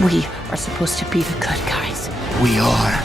We are supposed to be the good guys. We are.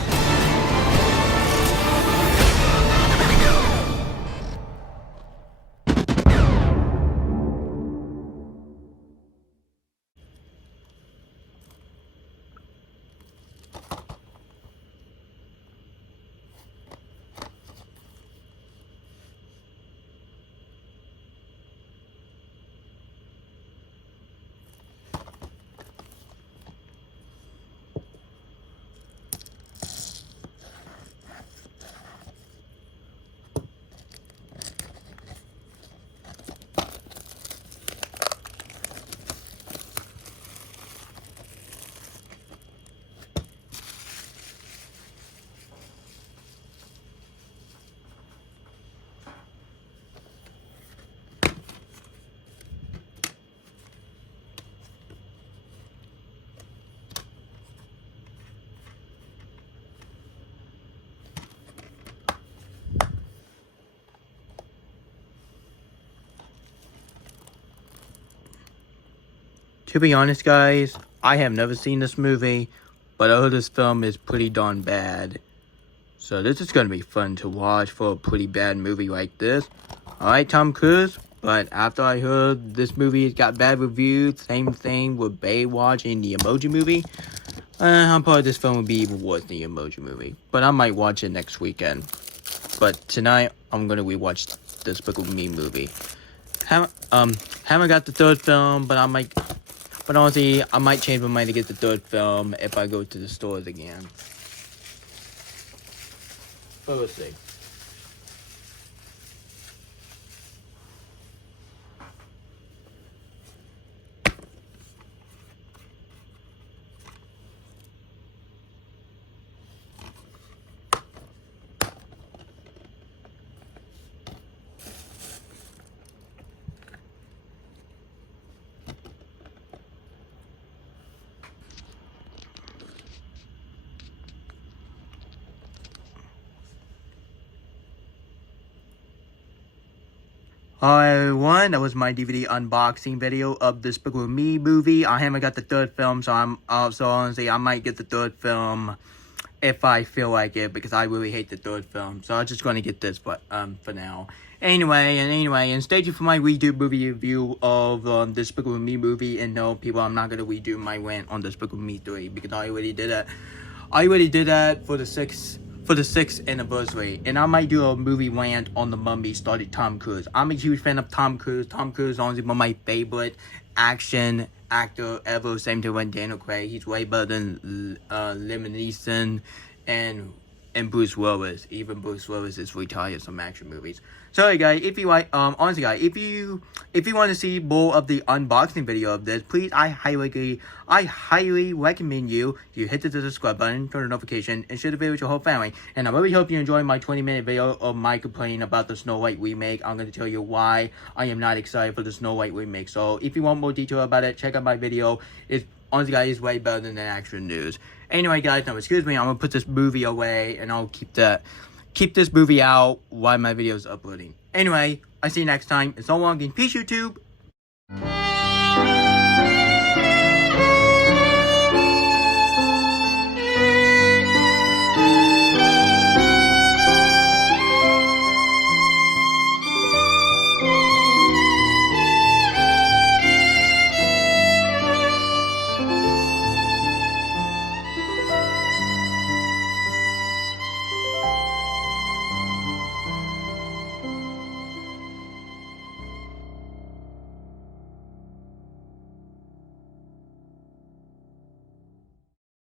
To be honest, guys, I have never seen this movie, but I heard this film is pretty darn bad. So this is going to be fun to watch for a pretty bad movie like this. Alright, Tom Cruise, but after I heard this movie got bad reviews, same thing with Baywatch and the Emoji Movie, I'm probably this film would be even worse than the Emoji Movie. But I might watch it next weekend. But tonight, I'm going to rewatch Despicable Me movie. Haven't got the third film, but honestly, I might change my mind to get the third film if I go to the stores again. But we'll see. Alright everyone, that was my DVD unboxing video of Despicable Me movie. I haven't got the third film, so honestly, I might get the third film if I feel like it, because I really hate the third film. So I'm just going to get this for now. Anyway, and stay tuned for my redo movie review of Despicable Me movie. And no, people, I'm not going to redo my rant on Despicable Me 3, because I already did that. I already did that for the 6th anniversary, and I might do a movie rant on the Mummy starring Tom Cruise. I'm a huge fan of Tom Cruise. Tom Cruise is honestly one of my favorite action actor ever. Same to when Daniel Craig. He's way better than Liam Neeson and Bruce Willis. Even Bruce Willis is retired some action movies. So guys, if you like, honestly guys, if you want to see more of the unboxing video of this, please, I highly recommend you hit the subscribe button, turn the notification, and share the video with your whole family. And I really hope you enjoy my 20-minute video of my complaining about the Snow White remake. I'm going to tell you why I am not excited for the Snow White remake. So if you want more detail about it, check out my video. It's honestly guys, it's way better than the actual news. Anyway guys, now excuse me, I'm going to put this movie away, and I'll keep this movie out while my video is uploading. Anyway, I see you next time. It's so long, and peace, YouTube.